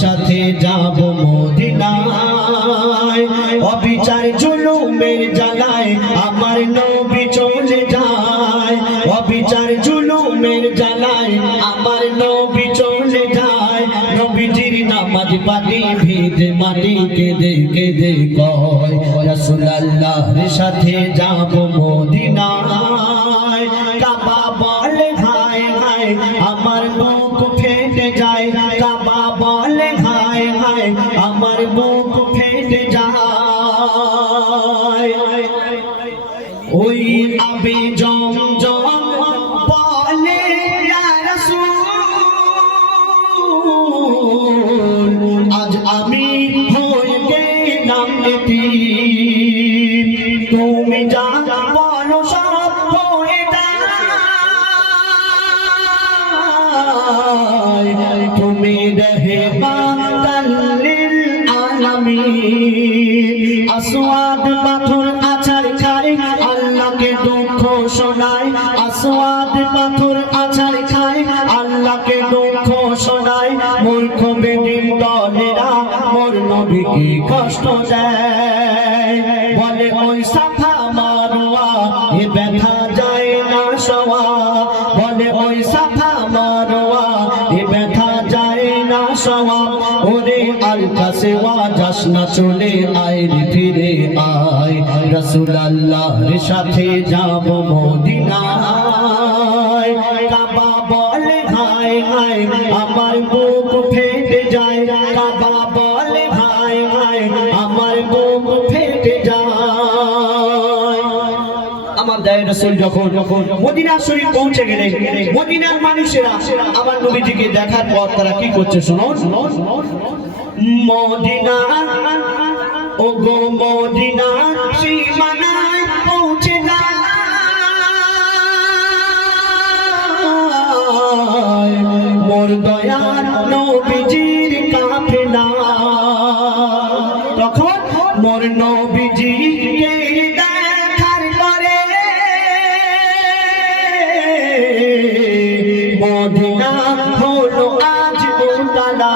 সাথে যাব মদিনায় অবিচার জুলুমের জ্বালায় আমার নবী চলে যায় অবিচার জুলুমের জ্বালায় আমার নবী চলে যায় নবীজির নামাজ পাটি ভিজে মাটি কেঁদে কেঁদে কয় রাসূলুল্লাহর সাথে যাব মদিনায় কাবা বলে হায় হায় আমার বুক ফেটে যায় কাবা বলে হায় হায় আমার বুক ফেটে যায় ওই আবে জমজম বলে ইয়া রাসূল আজ আমি হয়ে গেলাম এতিম তুমি যা বলো সব হয়ে যায় তুমি রহমান লিল আলামিন আসওয়াদ পাথর আছাড় খায় আল্লাহকে দুঃখ শোনায় আসওয়াদ পাথর আছাড় খায় আল্লাহকে দুঃখ শোনায় মূর্খ বেদিন দলেরা মোর নবীকে কষ্ট দেয় বলে ওই সাফা মারওয়া এ ব্যথা যায় না সওয়া বলে ওই সাফা মারওয়া এ ব্যথা যায় না সওয়া ওরে আল কাসেওয়া যাস না চলে আয় রে ফিরে আয় রাসূলুল্লাহর সাথে যাব মদিনায় কাবা বলে হায় হায় আমার বুক ফেটে যায় কাবা বলে হায় হায় আমার বুক ফেটে যায় আমার দায় রাসূল যখন মদিনা শরীফ পৌঁছে গেলেন মদিনার মানুষেরা আমার নবীজিকে দেখার পর তারা কি করছে শুনুন মদিনা ও গো মদিনা সীমানায় পৌঁছে যায় মোর দয়ার নবীজির কাফেলা তখন মোর নবীজিকে দেখার পরে মদিনা হলো আজ উতালা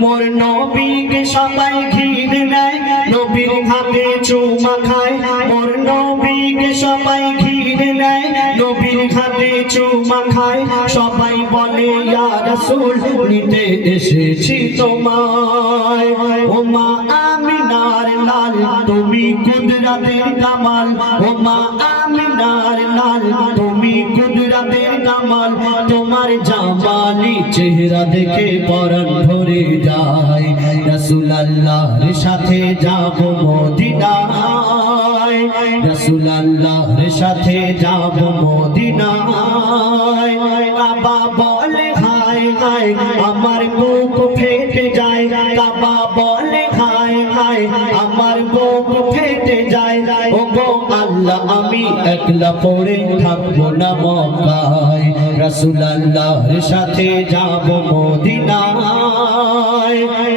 মোর নবীকে সবাই ঘিরে নেয় নবীর হাতে চুমা খায় মোর নবীকে সবাই ঘিরে নেয় নবীর হাতে চুমা খায় সবাই বলে ইয়া রাসূল নিতে এসেছি তোমায় ও মা আমিনার লাল তুমি কুদরতের কামাল ও মা আমিনার লাল তুমি কুদরতের কামাল তোমার জামালি চেহারা দেখে পরাণ ভরে যায় রাসূলুল্লাহর সাথে যাব মদিনায় রাসূলুল্লাহর সাথে যাব মদিনায় কাবা বলে হায় হায় আমার বুক ফেটে যায় কাবা বলে হায় হায় আমার বুক ফেটে যায় ও গো আল্লাহ আমি একলা পড়ে থাকবো না মক্কায় রাসূলুল্লাহর সাথে যাব মদিনায়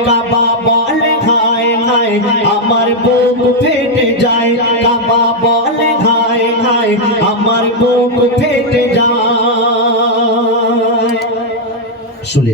কাবা বলে হায় হায় আমার বুক ফেটে যায় কাবা বলে হায় হায় আমার বুক ফেটে যায় শুনে